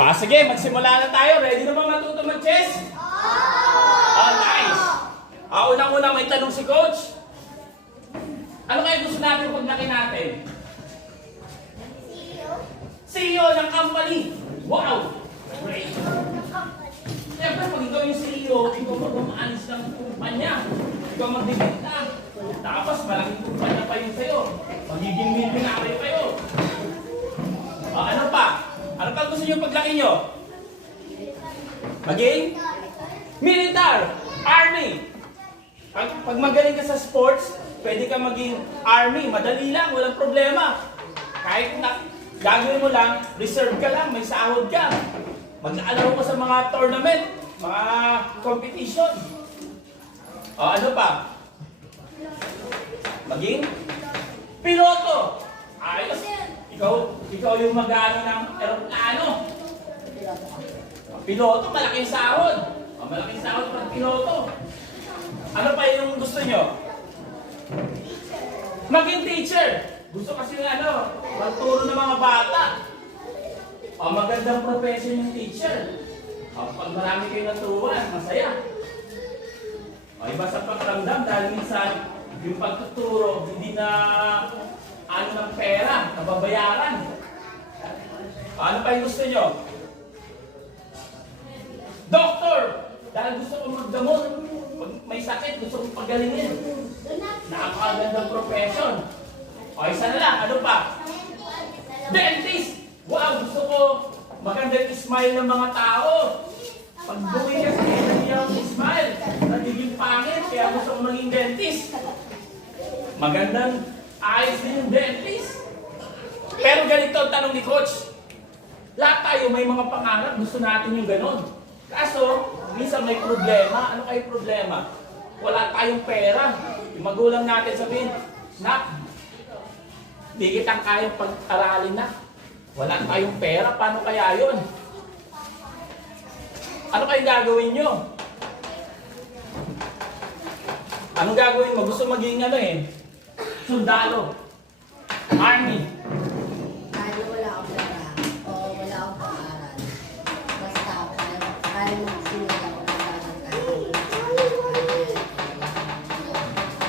Sige, magsimula na tayo. Ready na ba matuto mag-chess? Nice. Unang-una may tanong si Coach. Ano kayo gusto natin paglaki natin? CEO ng company. Wow! Great. Siyempre, pag ikaw yung CEO, ikaw mag-umaalis ng kumpanya. Ikaw magbibenta. Tapos, malaking kumpanya pa yun sa'yo. Magiging millionaire kayo. Ano pa? Ano pa gusto nyo paglaki nyo? Maging? Militar! Army! Pag magaling ka sa sports, pwede ka maging army. Madali lang, walang problema. Kahit na gagawin mo lang, reserve ka lang, may sahod ka. Mag-aalaro ka sa mga tournament, mga competition. Ano pa? Maging piloto. Ayos. Ikaw yung mag-ano ng aeroplano. Piloto, malaking sahod. Malaking sahod pag piloto. Ano pa yung gusto nyo? Maging teacher. Gusto kasi magturo ng mga bata. Magandang profession yung teacher. Pag marami kayo naturuan, masaya. Iba sa pakiramdam dahil minsan yung pagtuturo hindi na ng pera, nababayaran. Ano pa yung gusto nyo? Doktor! Dahil gusto ko magdamot. Pag may sakit, gusto kong pagalingin. Napakagandang profession. Isa na lang, ano pa? Dentist! Wow, gusto ko maganda yung smile ng mga tao. Pag buwi ka sa yung smile, nagiging pangit, kaya gusto ko maging dentist. Magandang ayos din yung dentist. Pero ganito ang tanong ni Coach. Lahat tayo may mga pangarap, gusto natin yung ganon. Kaso, minsan may problema. Ano kayo problema? Wala tayong pera. Yung magulang natin sabihin, Nak, hindi kitang kayang pag-aralin na. Wala tayong pera. Paano kaya yun? Ano kayong gagawin nyo? Anong gagawin mo? Gusto maging sundalo. Army. Kahit wala akong pera o wala akong pag-aaral, basta kaya magsimula ako ng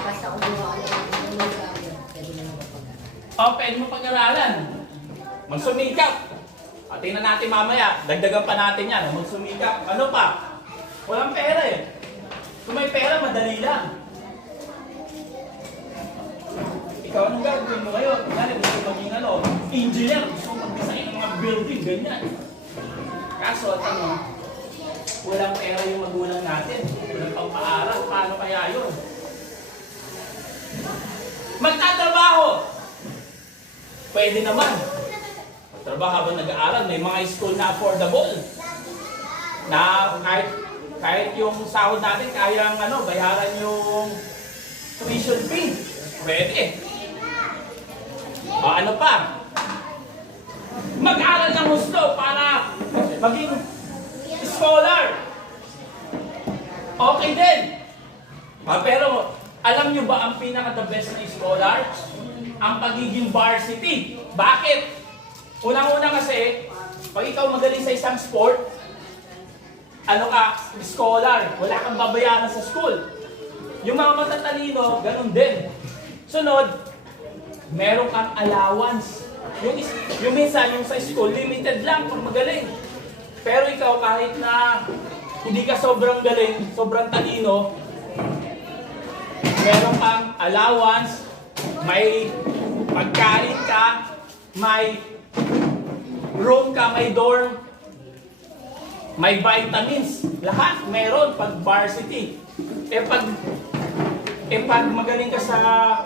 basta kung gawa ko lang ang mga gawin, pwede mo lang pag-aaral. Pwede mo pag-aralan. Magsumikap. Tingnan natin mamaya. Dagdagan pa natin yan. Magsumikap. Ano pa? Walang pera eh. Kung may pera, madali lang. Ikaw, anong gagawin mo ngayon? Kaya gusto maging engineer. Gusto mag-design ng mga building, ganyan. Kaso, walang pera yung magulang natin. Walang pang-paaral. Paano kaya yun? Magtatrabaho! Pwede naman. Magtrabaho habang nag-aaral. May mga school na affordable. Na kahit yung sahod natin, kayang bayaran yung tuition fee. Pwede. Ano pa? Mag-aral ng gusto para maging scholar. Okay din. Pero alam nyo ba ang pinaka-the best na scholar? Ang pagiging varsity. Bakit? Unang-una kasi, pag ikaw magaling sa isang sport, scholar, wala kang babayaran sa school. Yung mga matatalino, ganun din. Sunod, meron kang allowance. Yung minsan, yung sa school, limited lang pag magaling. Pero ikaw, kahit na hindi ka sobrang galing, sobrang talino, meron kang allowance, may pagkain ka, may room ka, may dorm, may vitamins. Lahat meron pag varsity. Pag magaling ka sa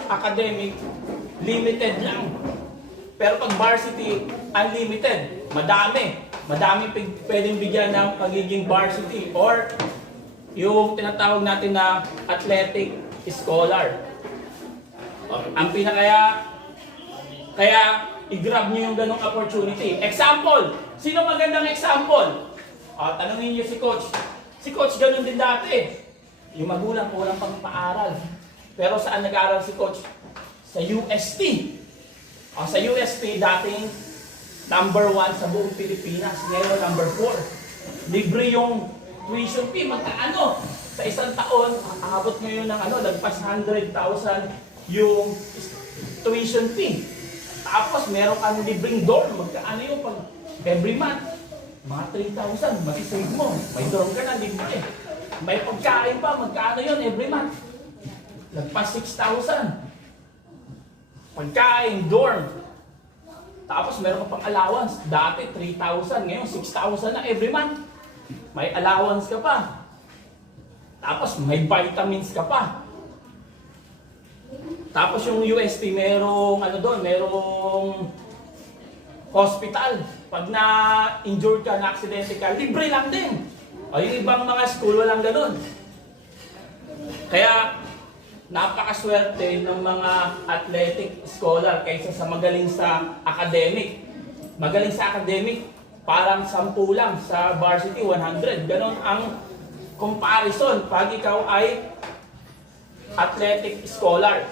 academic, limited lang. Pero pag varsity, unlimited. Madami pwedeng bigyan ng pagiging varsity or yung tinatawag natin na athletic scholar. Ang kaya i-grab nyo yung ganong opportunity. Example! Sino magandang example? Tanungin nyo si Coach. Si Coach ganun din dati. Yung magulang ko walang pang-paaral. Pero saan nag-aaral si Coach? Sa UST. Sa UST, dating number 1 sa buong Pilipinas. Ngayon, number 4. Libre yung tuition fee. Magkaano? Sa isang taon, aabot ngayon ng lagpas 100,000 yung tuition fee. Tapos, meron kang libreng dorm. Magkaano yung pag every month? Mga 3,000. Masisave mo. May dorm ka na, libre. May pagkain pa. Magkaano yun every month? Lagpas 6,000. Pagkain, dorm. Tapos meron ka pang allowance. Dati 3,000, ngayon 6,000 na every month. May allowance ka pa. Tapos may vitamins ka pa. Tapos yung UST, merong merong hospital. Pag na-injured ka, na-aksidente ka, libre lang din. O yung ibang mga school, walang ganun. Kaya, napakaswerte ng mga athletic scholar kaysa sa magaling sa academic. Magaling sa academic, parang 10 lang, sa varsity 100. Ganon ang comparison pag ikaw ay athletic scholar.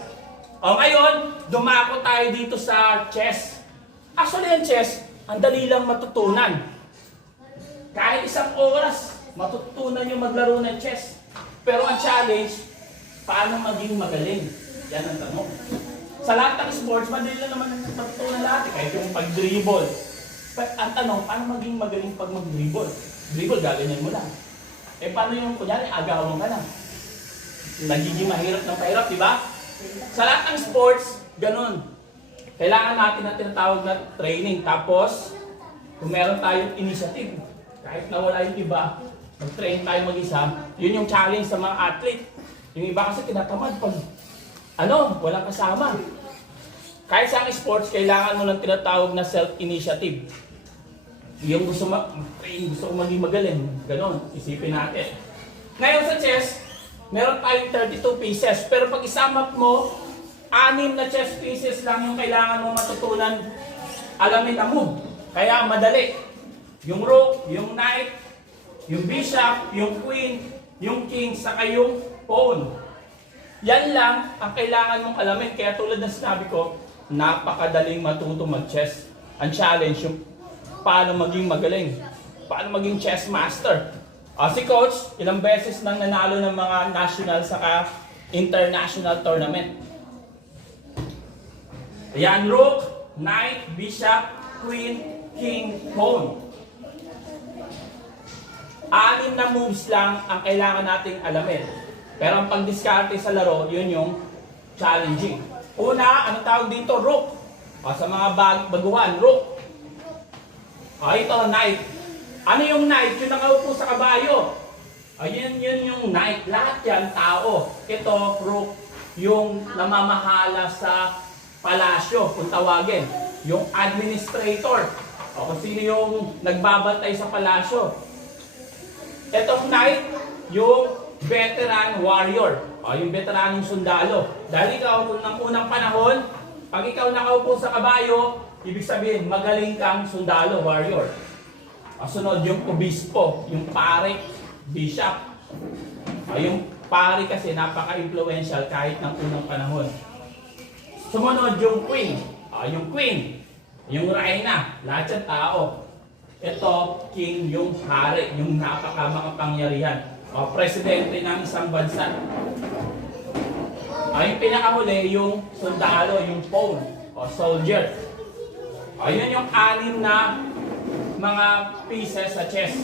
O ngayon, dumako tayo dito sa chess. Actually, ang chess, ang dali lang matutunan. Kahit 1 oras, matutunan yung maglaro ng chess. Pero ang challenge, paano maging magaling? Yan ang tanong. Sa lahat ng sports, madali lang naman ang matutunan lahat. Kahit yung pag-dribble. Ang tanong, paano maging magaling pag mag-dribble? Dribble, gaganyan mo lang. Paano yung, kunyari, agawan ka na? Nagiging mahirap ng pahirap, di ba? Sa lahat ng sports, ganun. Kailangan natin ang tinatawag na training. Tapos, kung meron tayong initiative, kahit nawala yung iba, mag-train tayo mag-isa, yun yung challenge sa mga athlete. Yung iba kasi tinatamad pag walang kasama. Kahit sa sports, kailangan mo ng tinatawag na self-initiative. Yung gusto gusto ko maging magaling. Ganon, isipin natin. Ngayon sa chess, meron tayong 32 pieces. Pero pag isama mo, 6 na chess pieces lang yung kailangan mong matutunan alamin ang move. Kaya madali. Yung rook, yung knight, yung bishop, yung queen, yung king, saka yung pawn. Yan lang ang kailangan mong alamin. Kaya tulad ng sinabi ko, napakadaling matuto mag-chess. Ang challenge yung paano maging magaling. Paano maging chess master. Si coach, ilang beses nang nanalo ng mga national saka international tournament. Ayan, rook, knight, bishop, queen, king, pawn. 6 na moves lang ang kailangan nating alamin. Pero ang pag-diskarte sa laro, yun yung challenging. Una, ano tawag dito? Rook. Sa mga baguhan, rook. Ito, knight. Ano yung knight? Yung nakaupo sa kabayo. Yun yung knight. Lahat yan, tao. Ito, rook. Yung namamahala sa palasyo, kung tawagin. Yung administrator. Kung sino yung nagbabantay sa palasyo. Itong knight, yung veteran warrior. Yung veteranong sundalo. Dahil ikaw, ng unang panahon, pag ikaw nakaupo sa kabayo, ibig sabihin, magaling kang sundalo, warrior. Sunod, yung obispo, yung pare, bishop. Yung pare kasi napaka-influential kahit ng unang panahon. Sumunod, yung queen. Yung queen, yung reyna, lahat yan tao. Ito, king, yung hari, yung napaka-makapangyarihan. Presidente ng isang bansa. Yung pinakahuli, yung sundalo, yung pawn, soldier. Yun yung 6 na mga pieces sa chess.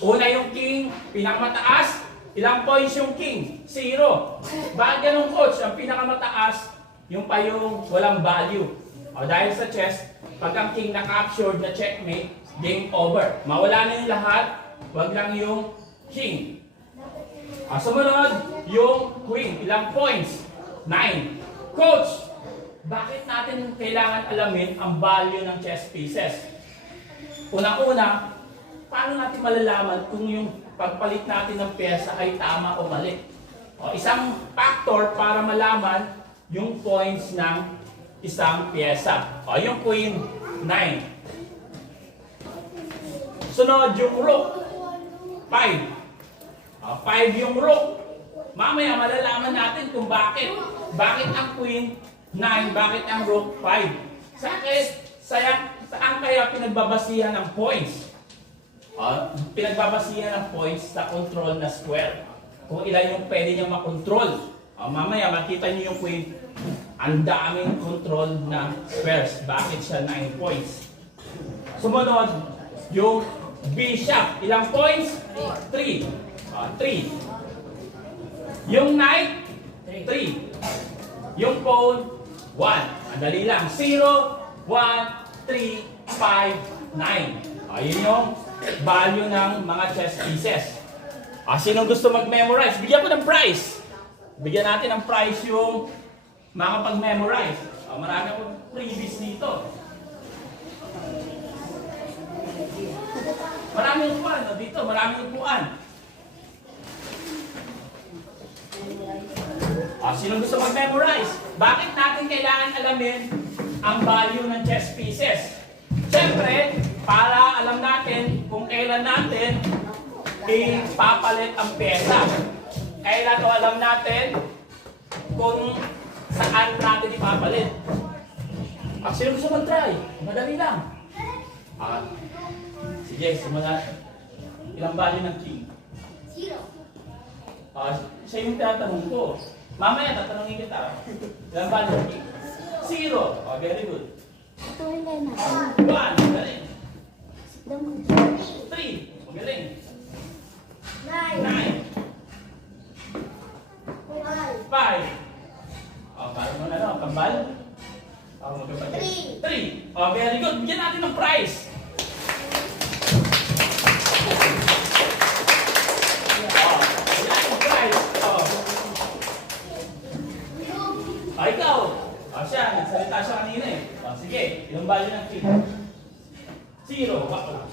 Una yung king, pinakamataas. Ilang points yung king? 0. Bakit ganun, coach? Ang pinakamataas, yung pa yung walang value. Dahil sa chess, pag ang king na-captured na checkmate, game over. Mawala na yung lahat, wag lang yung king. Sumunod, yung queen. Ilang points? 9. Coach, bakit natin kailangan alamin ang value ng chess pieces? Una-una, paano natin malalaman kung yung pagpalit natin ng pyesa ay tama o mali? Isang factor para malaman yung points ng isang pyesa. Yung queen, 9. Sunod, yung rook, 5. 5 yung rook. Mamaya malalaman natin kung bakit. Bakit ang queen 9, bakit ang rook 5? Sa Saan kaya pinagbabasihan ng points? Pinagbabasihan ng points sa control na square. Kung ilan yung pwede niyang makontrol. Mamaya makita niyo yung point. Ang daming control na squares. Bakit siya 9 points? Sumunod, yung bishop. Ilang points? 3. 3. Yung knight? 3. Yung pawn? 1. Ang dali lang. 0, 1, 3, 5, 9. Ayun yung value ng mga chess pieces. Sinong gusto mag-memorize? Bigyan ko ng prize. Bigyan natin ng prize yung makapag-memorize. Marami akong freebies dito. Maraming upuan. Dito, maraming upuan. Sinong gusto mag-memorize? Bakit natin kailangan alamin ang value ng chess pieces? Siyempre, para alam natin kung kailan natin ipapalit ang pyesa. Kailan to alam natin kung saan natin ipapalit. Sino gusto mag-try? Madali lang. Sige, simula. Ilang value ng king? 0. Siya yung tinatanong ko. Mamaya tatanungin kita. Ilang value ng king? 0. Very good. 1. Magaling. 3. Magaling. 9. 5. Parang mo na lang. Kambal. Magkapatid. 3. Very good. Bigyan natin ng prize. Ikaw. Siya. Nagsalita siya kanina eh. Sige. Ilang value ng king? 0. 5.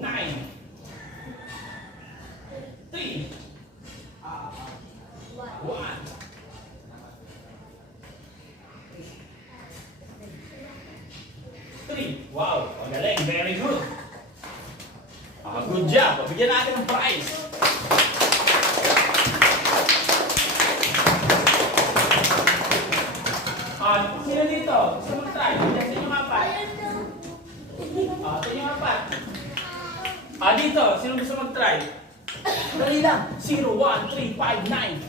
9. 3. 1. 3. Wow. Magaling. Very good. Good job. Bigyan natin ng prize. Sino dito? Gusto mo try? Sa inyo apat. Sa inyo apat. Dito. Sino gusto mag-try? Dali lang. 0, 1, 3, 5, 9.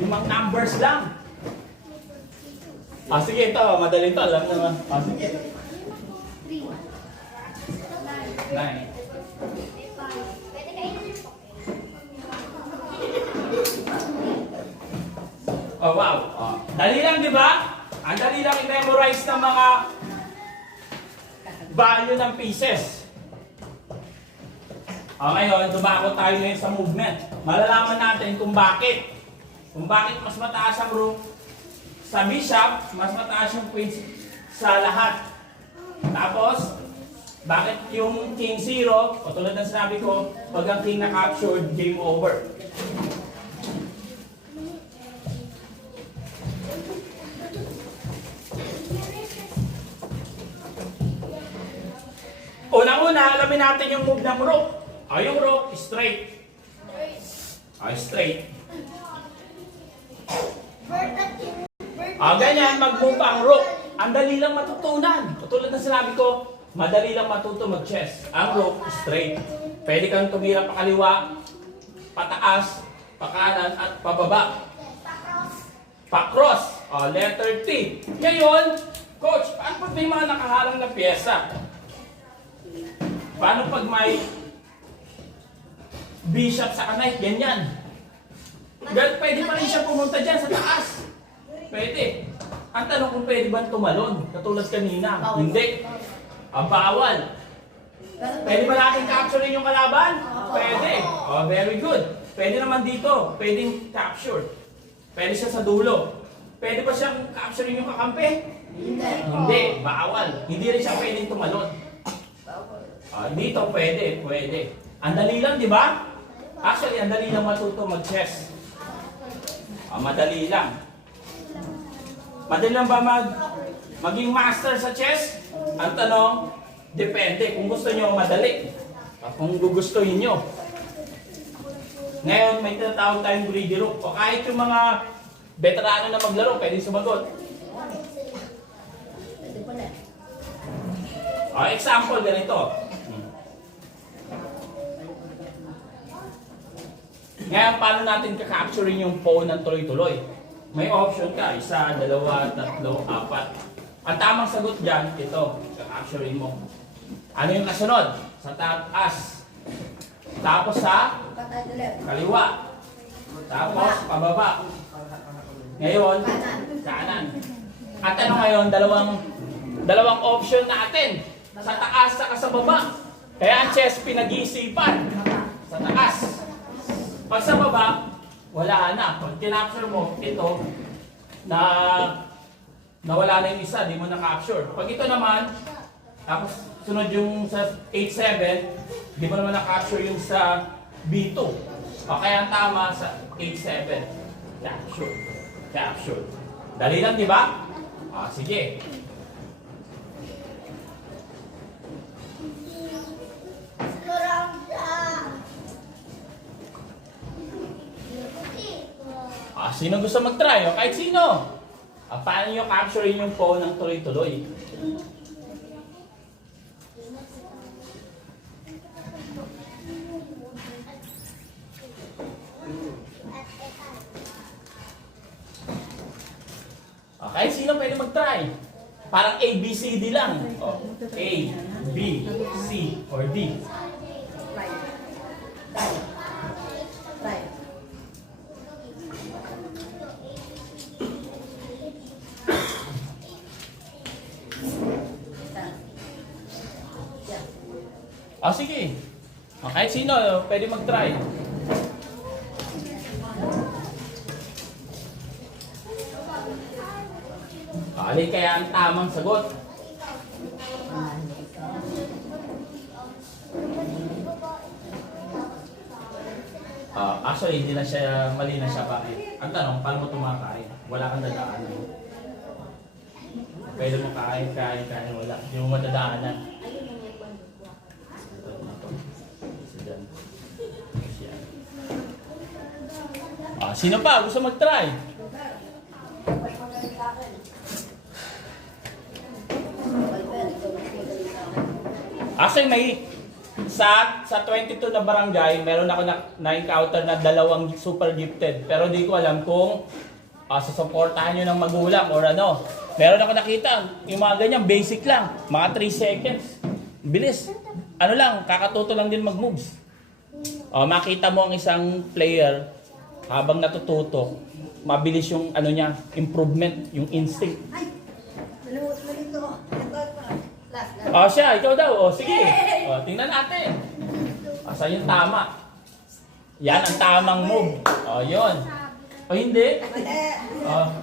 Limang numbers lang. Sige. Ito. Madali ito. Alam naman. Sige. 9. Wow. Dali lang, di ba? Ang dali lang i-memorize ng mga value ng pieces. Ngayon, dumako tayo ngayon sa movement. Malalaman natin kung bakit. Kung bakit mas mataas ang rook sa bishop, mas mataas yung queens sa lahat. Tapos, bakit yung king 0, o tulad ng sinabi ko, pag ang king na-captured, game over. Unang-una, alamin natin yung move ng rook. Yung rook, straight. Straight. Ganyan, mag-move ang rook. Ang dali lang matutunan. Katulad ng sinabi ko, madali lang matuto mag-chess. Ang rook, straight. Pwede kang tumira pa kaliwa, pataas, pakanan, at pababa. Pa-cross. Letter T. Ngayon, coach, paano pag may mga nakaharang na pyesa? Paano pag may bishop sa knight? Ganyan. Pwede pa rin siya pumunta dyan sa taas. Pwede. Ang tanong kung pwede ba tumalon? Katulad kanina. Hindi. Bawal. Pwede ba natin capturein yung kalaban? Pwede. Very good. Pwede naman dito. Pwedeng capture. Pwede siya sa dulo. Pwede ba siyang capturein yung kakampi? Hindi. Bawal. Hindi rin siya pwedeng tumalon. Dito pwede. Ang dali lang, di ba? Actually, ang dali lang matuto mag-chess. Madali lang. Madali lang ba maging master sa chess? Ang tanong, depende. Kung gusto nyo, madali. Kung gugustuhin nyo. Ngayon, may tinatawag tayong greedy rook. O kahit yung mga veterano na maglaro, pwede sumagot. Example, ganito. Ngayon, paano natin kakapturein yung phone ng tuloy-tuloy? May option ka, 1, 2, 3, 4. Ang tamang sagot dyan, ito, kakapturein mo. Ano yung kasunod? Sa taas. Tapos sa kaliwa. Tapos pababa. Ngayon, kanan. At ano ngayon, dalawang option natin. Sa taas, saka sa baba. Kaya ang chess pinag-iisipan. Sa taas. Pag sa baba, wala na. Pag kinapture mo, ito, na nawala na yung isa, di mo na-capture. Pag ito naman, tapos sunod yung sa 8-7, di mo naman na-capture yung sa B2. O kaya ang tama sa 8-7. Capture. Capture. Dali lang, di ba? Sige. Sino gusto mag-try? O kahit sino? Paano nyo capturein yung phone ng tuloy-tuloy? Kahit sino pwede mag-try? Parang A, B, C, D lang. A, B, C, or D. Sige. Kahit sino, pwede mag-try. Alin kaya ang tamang sagot? Actually, hindi na siya, mali na siya. Bakit? Ang tanong, paano mo tumakain? Wala kang dadaanan. Pwede mo kain, wala. Hindi mo madadaanan. Sino pa? Gusto mag-try? Actually, may sa 22 na barangay, meron ako na-encounter na 2 super gifted. Pero di ko alam kung sasuportahan nyo ng magulang or ano. Meron ako nakita, yung mga ganyan, basic lang. Mga 3 seconds. Bilis. Ano lang, kakatuto lang din mag-moves. Makita mo ang isang player, habang natututo, mabilis yung ano niya, improvement, yung instinct. Siya, ikaw daw. Sige. Tingnan natin. Saan yung tama? Yan ang tamang move. Yun. Hindi.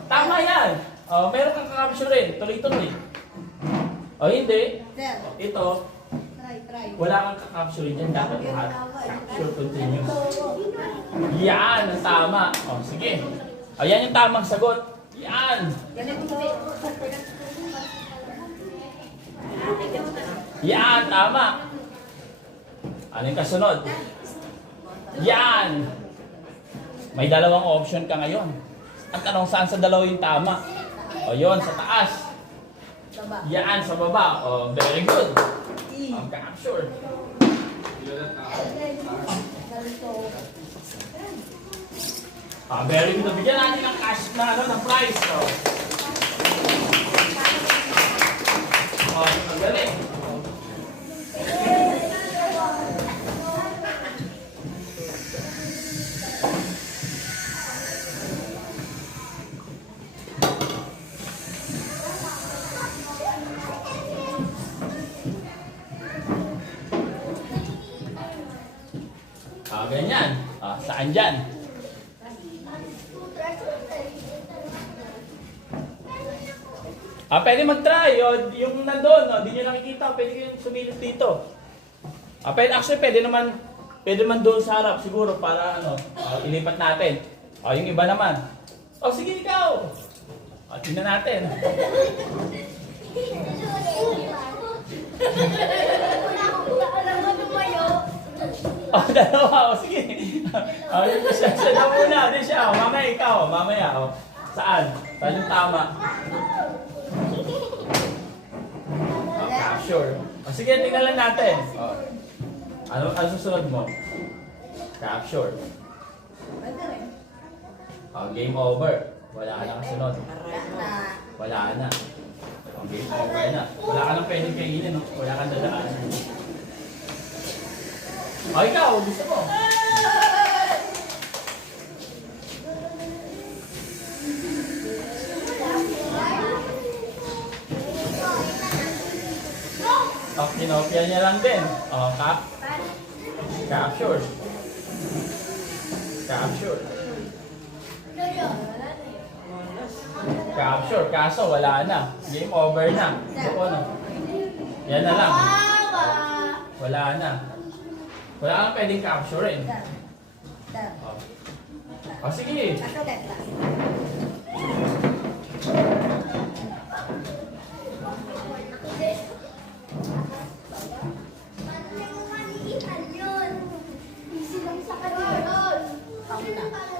Tama yan. Meron kang kakapsure rin. Tuloy-tuloy. Hindi. Ito. Wala kang kakapsure dyan. Dapat lahat. Capture continuous. Yan ang tama. Sige. Yan yung tamang sagot. Yan. Yan, tama. Ano yung kasunod? Yan. May 2 option ka ngayon. Ang tanong, saan sa 2 yung tama? Yun, sa taas. Yan, sa baba. Very good. Capture. Very good. Bigyan natin ng cash na ng prize. Magaling. Ganyan. Saan dyan? Pwede mag-try. Yung nandun, di nyo nakikita. Pwede kayong sumilip dito. Actually, pwede naman doon sa harap siguro para ilipat natin. Yung iba naman. Sige, ikaw. Tingnan natin. Dalawa. Sige. Siya na muna. Di siya. Mamaya ikaw. Mamaya. Saan? Saan yung tama? Capture. O sige, tingnan lang natin. O. Ano susunod mo? Capture. Pwede rin. O, game over. Wala ka na kasunod. Wala na. Wala na. O, game over na. Wala ka nang pwedeng kainin. No? Wala kang dadaanan. O, ikaw, gusto mo? O, kinopia niya lang din. O, capture. Capture. Capture. Kaso, wala na. Game over na. Ito na. Yan na lang. Wala na. Wala kang pwedeng capturein. O, sige. Ako ganda.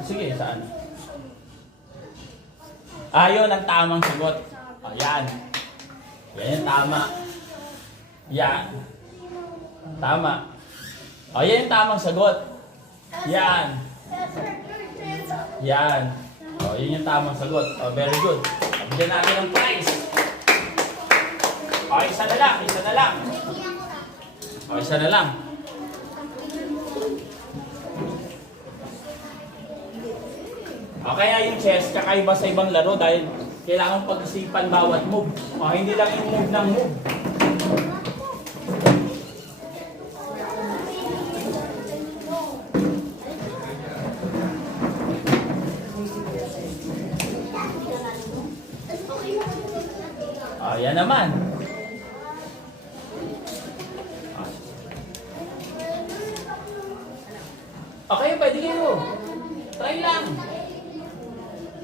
Sige, saan? Ayun ang tamang sagot. O, yan. Yan yung tama. Yan. Tama. O, yan yung tamang sagot. Yan. Yan. O, yun yung tamang sagot. O, very good. Bigyan natin ng prize. O, isa na lang. Isa na lang. O, isa na lang. O, kaya yung chess, kakaiba sa ibang laro dahil kailangan pag-isipan bawat move. O, hindi lang yung move ng move. O, yan naman. Okay, pwede kayo. Try lang.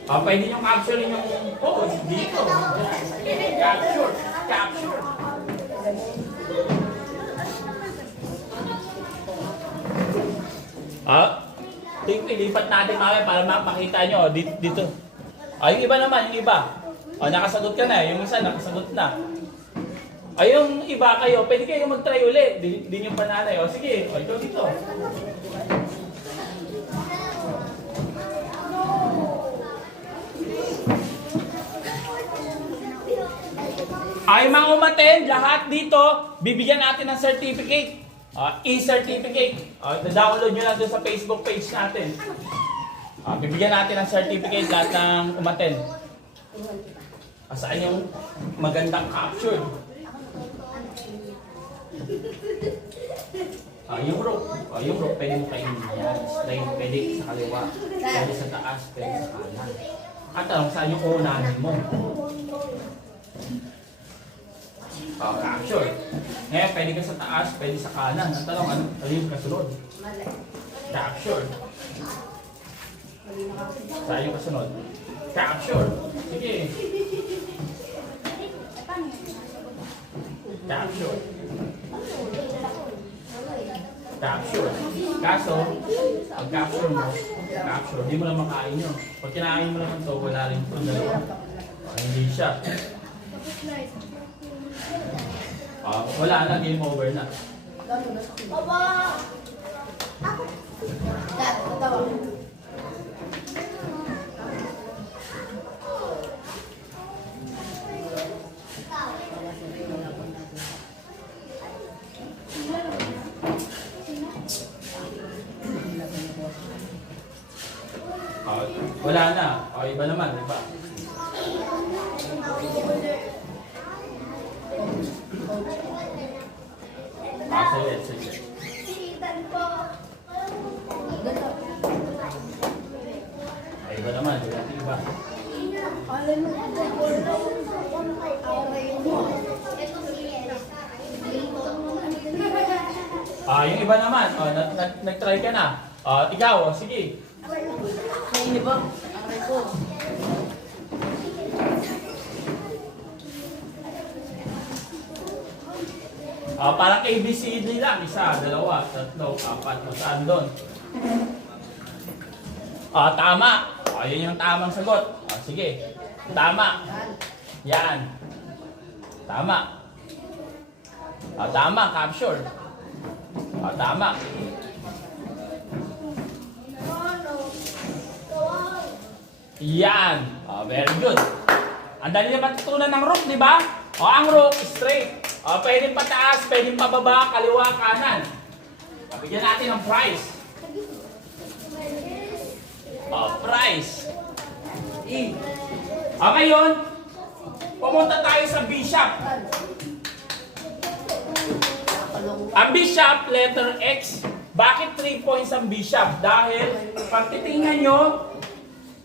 Pwede nyo capturein yung pose dito. Capture. Capture. Lipat natin mamaya para makita nyo. Dito. Yung iba naman, yung iba. Nakasagot ka na. Yung isa, nakasagot na. Yung iba kayo, pwede kayo mag-try ulit. Di nyo pananay. Sige, ikaw dito. Ay mga umaten, lahat dito, bibigyan natin ng certificate. E-certificate. Download nyo lang doon sa Facebook page natin. Bibigyan natin ng certificate lahat ng umaten. Saan yung magandang capture? Yung rope. Yung rope, pwede mo kainin yan. Straight, pwede sa kaliwa. Pwede sa taas, pwede sa kanan. At tanong, saan yung uunahin mo? Capture. Ngayon, pwede ka sa taas, pwede sa kanan. Ang tanong, ano yung kasunod? Capture. Saan yung kasunod? Capture. Sige. Capture. Capture. Kaso, ang capture mo, di mo lang makain yun. Pag kinain mo naman ito, wala rin ito dalawa. Hindi siya. Wala na, game over na. Wala na. Iba naman, iba. Sige. Iba naman, iba. Yung iba naman, nag-try ka na. Ikaw, sige. Hindi ba? Aray ko. Parang ABCD lang. 1, 2, 3, 4. Saan doon? Tama. Yun yung tamang sagot. Sige. Tama. Yan. Tama. Tama, capture. Tama. Yan. Very good. Ang dali na matutunan ng rook, di ba? Ang rook, straight. Pwedeng pataas, pwedeng pababa, kaliwa, kanan. Bigyan natin ng prize. Prize. Ngayon, pumunta tayo sa bishop. Ang bishop, letter X. Bakit 3 points ang bishop? Dahil, pag titingnan nyo,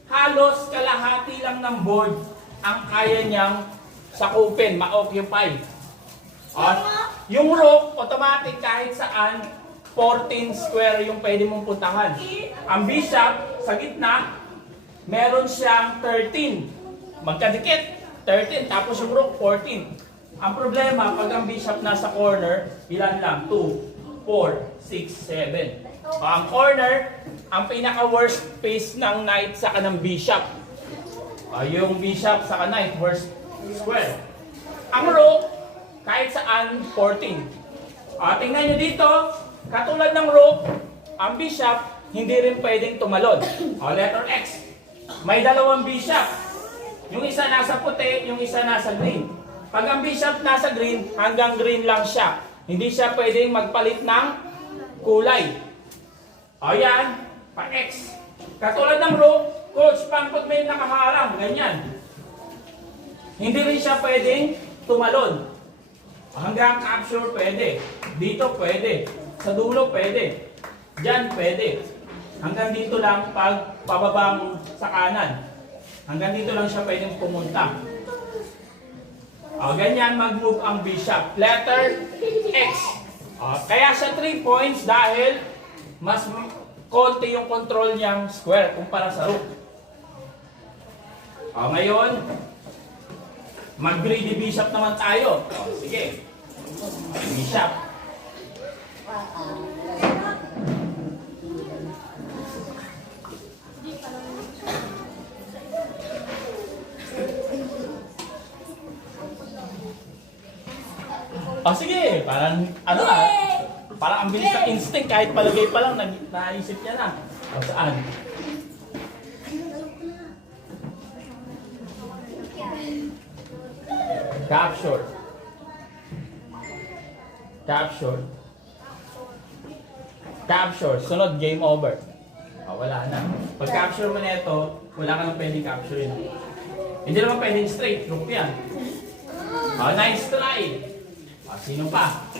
halos kalahati lang ng board ang kaya niyang sakupin, ma-occupy. Yung rook, automatic kahit saan, 14 square yung pwede mong puntahan. Ang bishop, sa gitna, meron siyang 13. Magkadikit, 13. Tapos yung rook, 14. Ang problema, pag ang bishop nasa corner, ilan lang? 2, 4, 6, 7. Ang corner, ang pinaka-worst face ng knight sa kanang bishop. Yung bishop sa knight, worst square. Ang rook, kahit saan, 14. Tingnan nyo dito, katulad ng rook, ang bishop, hindi rin pwedeng tumalon. Letter X. May dalawang bishop. Yung isa nasa puti, yung isa nasa green. Pag ang bishop nasa green, hanggang green lang siya. Hindi siya pwedeng magpalit ng kulay. Yan, pa-X. Katulad ng rook, coach, pangkot may nakaharang, ganyan. Hindi rin siya pwedeng tumalon. Hanggang capture pwede. Dito pwede. Sa dulo pwede. Diyan pwede. Hanggang dito lang pag pababang sa kanan. Hanggang dito lang siya pwedeng pumunta. Ganyan mag-move ang bishop. Letter X. Kaya siya 3 points dahil mas konti yung control niyang square kumpara sa rook. Ngayon, mag-greedy bishop naman tayo. Sige. Bishop. Sige. Parang, parang ang bilis ng instinct. Kahit palagay pa lang, naisip niya na. Saan? Capture. Capture. Capture. Sunod, game over. Wala na. Pag capture mo na ito, wala ka nang pwedeng capture yun. Hindi naman pwedeng straight. Rook yan. Nice try. Sino pa?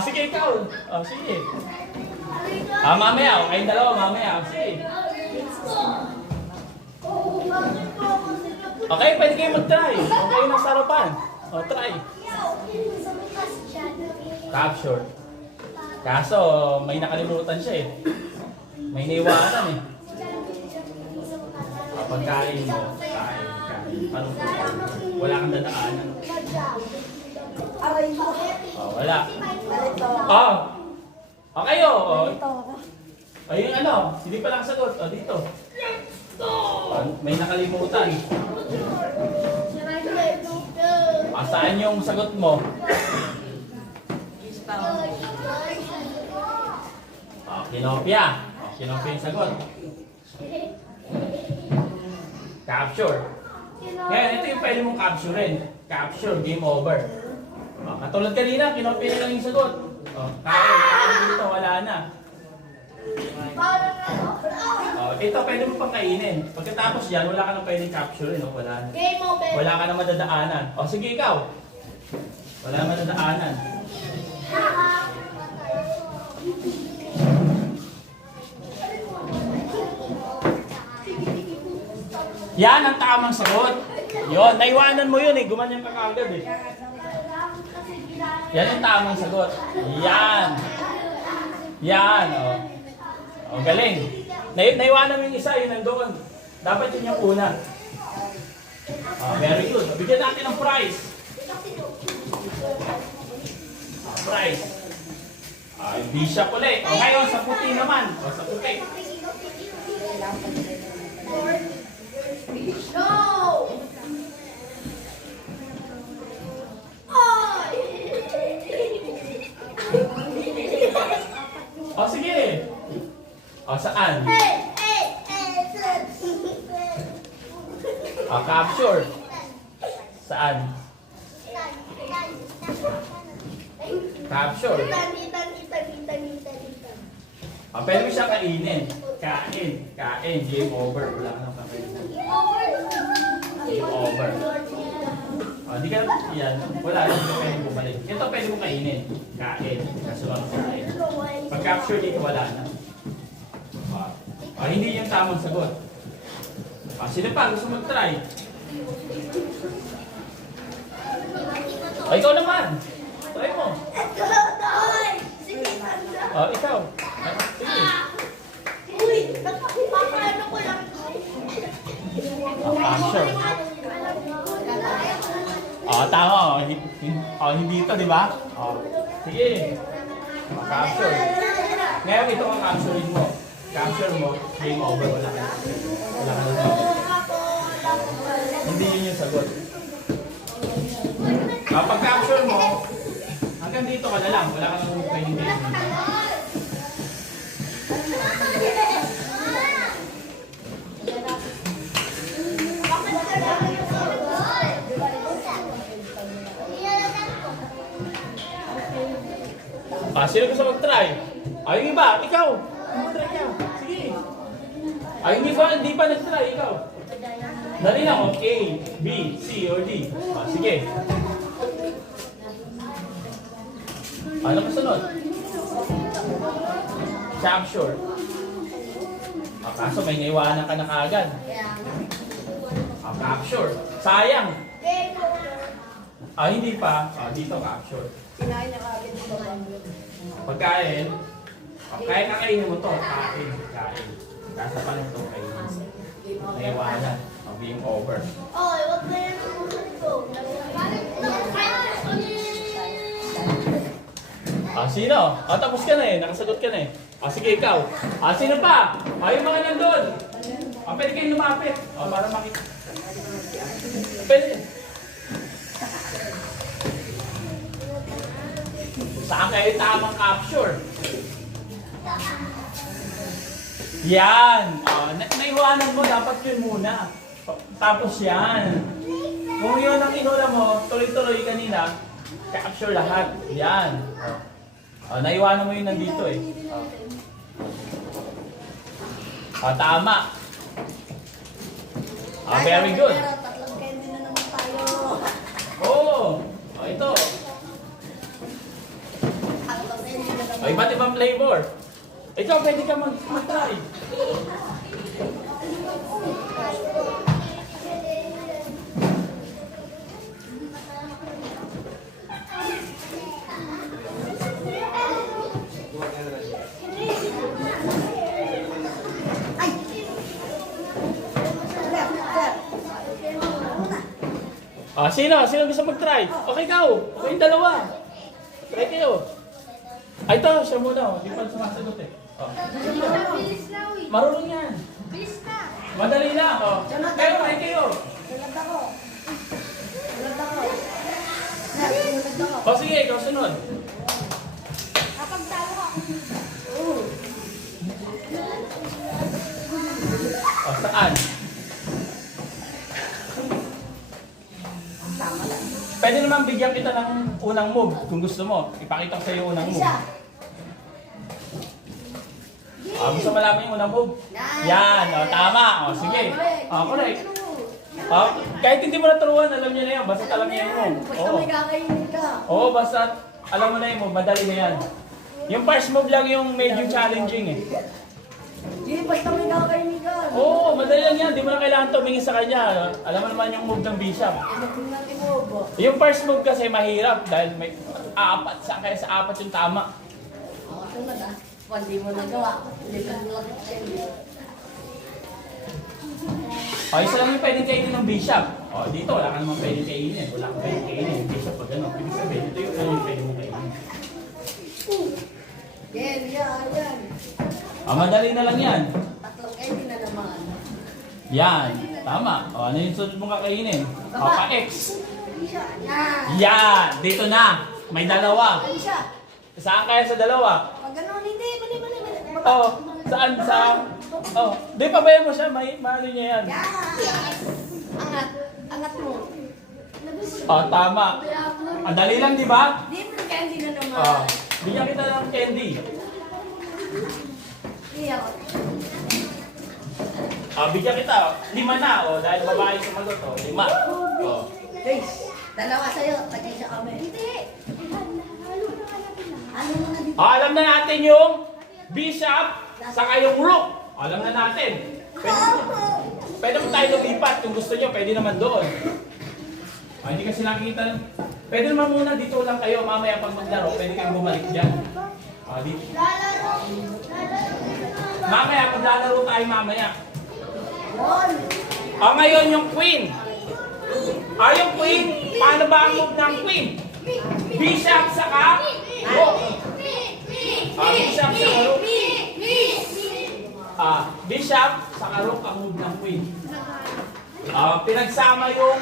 Sige ikaw. Sige. Mamaya. Kayong dalawa, mamaya. Sige. Okay, pwede kayo mag-try. Okay, nasa harapan. Try. Capture. Kaso, may nakalimutan siya eh. May niwanan eh. Pagkain mo, kain. Parang wala kang dadaanan. Aray mo. Wala. Okay ayun hindi pa lang sagot. Dito. May nakalimutan. Saan yung sagot mo? Kinopya. Kinopya yung sagot. Capture. Ngayon, ito yung pwede mong capturein. Capture, game over. Katulad kanina, kinopya na lang yung sagot. Kain dito, wala na. Ito, pwede mo pang kainin. Pagkatapos yan, wala ka nang pwedeng capturein. Wala na. Game over. Wala Wala ka nang madadaanan. Sige ikaw. Wala nang madadaanan. Yan ang tamang sagot. Yun, naiwanan mo yun eh. Gumanyan ka kaagad eh. Yan ang tamang sagot. Yan. Yan, galing. Naiwanan mo yung isa, yun nandoon. Dapat yun yung una. Very good. Bigyan natin ng prize. Prize. Bishop ulit. Ngayon, sa puti naman. Sa puti. No! Ay! O, sige. O, saan? O, capture. Saan? Capture. O, pwede mo siya kainin. Kain. Kain. Game over. Wala ka nang kakain. Game over. O, di ka, yan. Wala. Hindi pwede bumalik. Ito pwede mo kainin. Kain. Kasunod kain. Pag capture dito, wala na. O, hindi yung tamang sagot. O, sino pa? Gusto mag-try? O, ikaw naman. Try mo. O, ikaw. Sige. O, capture. O, tama. O, hindi ito, di ba? O, sige. O, capture. Ngayon, ito ang capturein mo. Capture mo, game over. Wala ka. Wala ka na. Hindi yun yung sagot. Kapag capture mo, hanggang dito ka na lang. Wala ka nang pwedeng game. Sino gusto mag-try? Yung iba, ikaw. Mag-try ka. Sige. Yung iba, hindi pa nag-try. Ikaw. Dali lang. A, B, C, or D. Sige. Ano kasunod? Capture. Kaso may naiwanan ka na kaagad. Capture. Sayang. Hindi pa. Dito capture. Kinain na kagad ito. Pagkain. Kaya kakainin mo to. Kain. Kain. Kasa pa lang ito kainin. Naiwanan. Game over. Oy, wag na yan ang ulit ko. Sino? Tapos ka na eh. Nakasagot ka na eh. Sige, ikaw. Sino pa? Yung mga nandun. Pwede kayong lumapit. Para makita. Pwede. Saan kayo tamang capture? Yan. Naiwanan mo, dapat yun muna. Tapos yan. Kung yun ang inuna mo, tuloy-tuloy kanina, capture lahat. Yan. Naiwanan mo yun nandito eh. Tama. Very good. Pero tatlong candy na naman tayo. Ito. Tatlong candy na naman. Iba't ibang flavor. Ikaw, pwede ka mag-try. Ay! Sino? Sino gusto mag-try? Okay, ikaw. Okay, yung dalawa. Try kayo. Ito, siya muna. Hindi pa sumasagot eh. Bilis na, uy. Marunong yan. Bilis na. Madali lang. Kayo, try kayo. Sunod ako. Sunod ako. Sunod ako. Sige, ikaw sunod. Kapag talo ka. Saan? Pwede naman bigyan kita ng unang move kung gusto mo. Ipakita ko sa iyo unang move. Isa. Gusto malaman yung unang move? Yan, tama. Sige. Correct. Kahit hindi mo naturuan, alam niyo na yan. Basta alam niyo yung move. Basta may kakainin ka. Basta alam mo na yung move. Madali na yan. Yung first move lang yung medyo challenging eh. Hindi, basta may kakainin ka. Madali lang yan. Di mo na kailangan tumingin sa kanya. Alam mo naman yung move ng bishop. Natin mo ba? Yung first move kasi mahirap dahil may apat. Saan kaya sa apat yung tama? Ako sunod ah. Hindi mo nagawa. Lipat mo lang candy. Isa lang yung pwedeng kainin ng bishop. Dito wala ka naman pwedeng kainin. Wala kang pwedeng kainin yung bishop pag ano. Ibig sabihin, ito yung pwede mo kainin. Yan. Madali na lang yan. Tatlong candy na naman. Yan. Tama. O, ano yung sunod mong kakainin? Papa X. Yan. Yan. Dito na. May dalawa. Ano siya? Saan kaya sa dalawa? Pag ganun, hindi. Mali. Oh, saan? Oh, di pabayan mo siya. May ano niya yan. Yan. Angat mo. Oh, tama. Ang dali lang, di ba? Di mo candy na naman. Oh, bigyan kita ng candy. Hindi ako. Bigyan kita. 5 na. Oh, dahil babae sumagot. Oh, 5. Oh. Guys, dalawa sa'yo. Tagay siya kami. Hindi. Halo na nga natin na. Ano mo na dito? Alam na natin yung bishop saka yung rook. Alam na natin. Pwede mo tayo lumipat kung gusto nyo. Pwede naman doon. Hindi kasi nakikita. Pwede naman muna dito lang kayo. Mamaya pag maglaro, pwede kayong bumalik dyan. Dito. Mamaya, pag lalaro tayo mamaya. Yun. Ngayon yung queen. Yung queen, paano ba ang move ng queen? Bishop saka rook. Bishop saka rook. Bishop saka rook ang move ng queen. Pinagsama yung